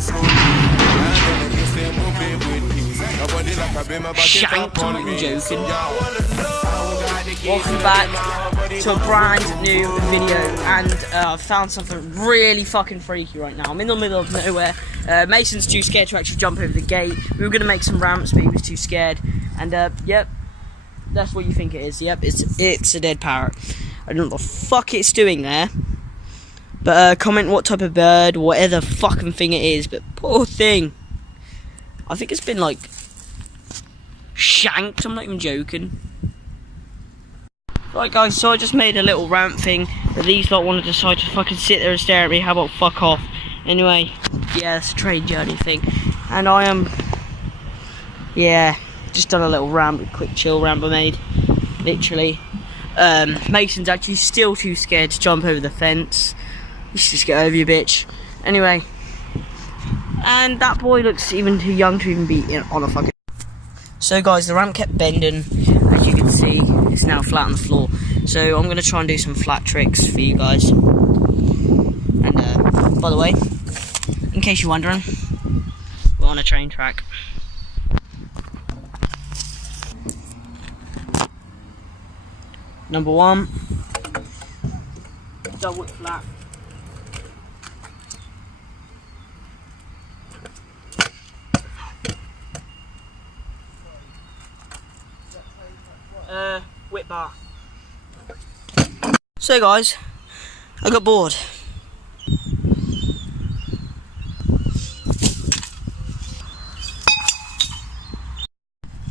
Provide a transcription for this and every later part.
Shanked, I'm not even joking. Welcome back to a brand new video, and I've found something really fucking freaky right now. I'm in the middle of nowhere. Mason's too scared to actually jump over the gate. We were going to make some ramps, but he was too scared. And yep, that's what you think it is. Yep, it's a dead parrot. I don't know what the fuck it's doing there. But comment what type of bird, whatever fucking thing it is. But poor thing. I think it's been like shanked. I'm not even joking. Right guys, so I just made a little ramp thing, but these lot want to decide to fucking sit there and stare at me. How about fuck off? Anyway, yeah, it's a train journey thing. And I am, yeah, just done a little ramp, a quick chill ramp I made, literally. Mason's actually still too scared to jump over the fence. You should just get over you, bitch. Anyway, and that boy looks even too young to even be on a fucking... So guys, the ramp kept bending, as you can see. It's now flat on the floor, so I'm going to try and do some flat tricks for you guys. And by the way, in case you're wondering, we're on a train track. Number one, double it flat. Whip bar. So guys, I got bored.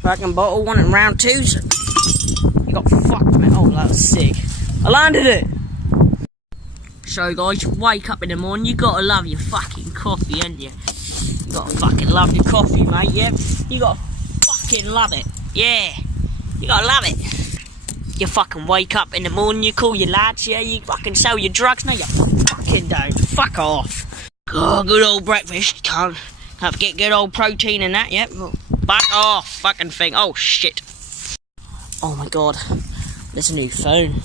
Back and bottle, one in round two. So you got fucked, man. Oh, that was sick. I landed it. So guys, you wake up in the morning, you gotta love your fucking coffee, ain't you? You gotta fucking love your coffee, mate. Yep. You gotta fucking love it. Yeah. You gotta love it. You fucking wake up in the morning, you call your lads, yeah, you fucking sell your drugs. No, you fucking don't. Fuck off. Oh, good old breakfast. Can't forget good old protein and that, yep. Back off, fucking thing. Oh, shit. Oh my god. There's a new phone.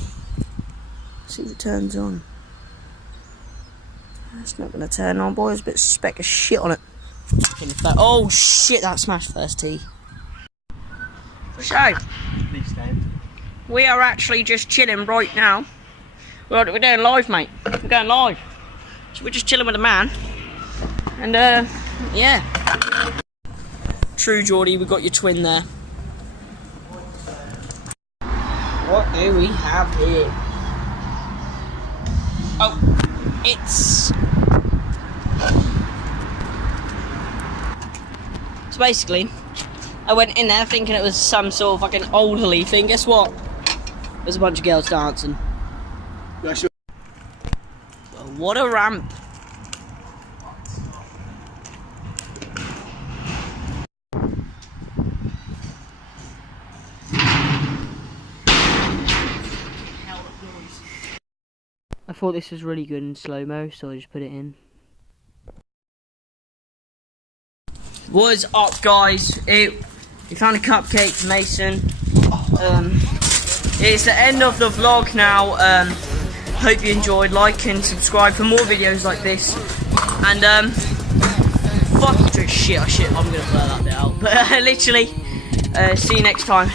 See if it turns on. It's not gonna turn on, boys. But speck of shit on it. Oh, shit, that smashed first tee. So, we are actually just chilling right now. We're going live, mate. We're going live. So we're just chilling with a man. And, yeah. True, Geordie, we've got your twin there. What do we have here? Oh, it's... So basically, I went in there thinking it was some sort of fucking elderly thing. Guess what? There's a bunch of girls dancing. Yeah, sure. What a ramp. I thought this was really good in slow-mo, so I just put it in. What's up, guys? We found a cupcake for Mason. It's the end of the vlog now. Hope you enjoyed. Like and subscribe for more videos like this. And fuck shit. I'm gonna blur that bit out. But literally, see you next time.